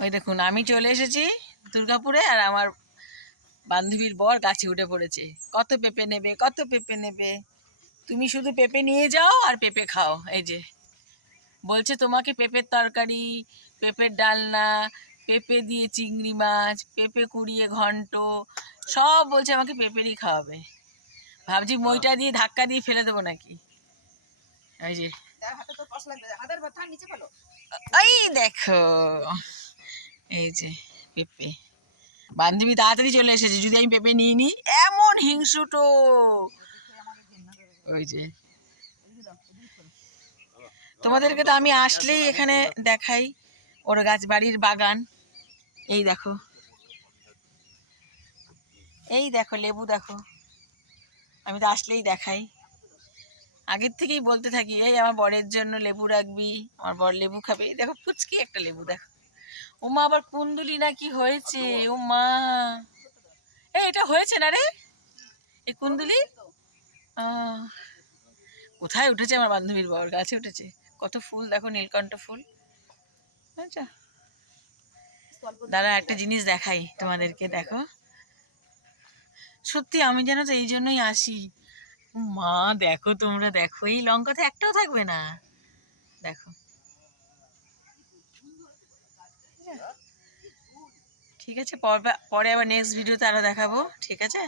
ওই দেখুন আমি চলে এসেছি দুর্গাপুরে, আর আমার বান্ধবীর বর গাছে উঠে পড়েছে। কত পেঁপে নেবে, কত পেঁপে নেবে, তুমি শুধু পেঁপে নিয়ে যাও আর পেঁপে খাও। এই যে বলছে তোমাকে পেঁপের তরকারি, পেঁপের ডালনা, পেঁপে দিয়ে চিংড়ি মাছ, পেঁপে কুড়িয়ে ঘন্ট, সব বলছে আমাকে পেঁপেরই খাওয়াবে। ভাবছি মইটা দিয়ে ধাক্কা দিয়ে ফেলে দেবো নাকি। এই যে এই দেখো, এই যে পেঁপে। বান্ধবী তাড়াতাড়ি চলে এসেছে, যদি আমি পেঁপে নিয়ে নিই। এমন হিংসুটো। ওই যে তোমাদেরকে তো আমি আসলেই এখানে দেখাই ওর গাছ, বাড়ির বাগান। এই দেখো, এই দেখো লেবু দেখো, আমি তো আসলেই দেখাই। আগের থেকেই বলতে থাকি এই আমার বরের জন্য লেবু রাখবি, আমার বর লেবু খাবে। এই দেখো ফুচকি একটা লেবু দেখো। ওমা আবার কুন্দুলি নাকি হয়েছে। ও মা, এটা হয়েছে না রে, এই কুন্দুলি। কোথায় উঠেছে আমার বান্ধবীর বর, গাছে উঠেছে। কত ফুল দেখো, নীলকণ্ঠ ফুল। আচ্ছা দাঁড়া একটা জিনিস দেখাই তোমাদেরকে, দেখো। সত্যি আমি যেন তো এই জন্যই আসি। মা দেখো, তোমরা দেখো, এই লঙ্কাতে একটাও থাকবে না। দেখো, ঠিক আছে, পরে আবার নেক্সট ভিডিওতে আরো দেখাবো, ঠিক আছে।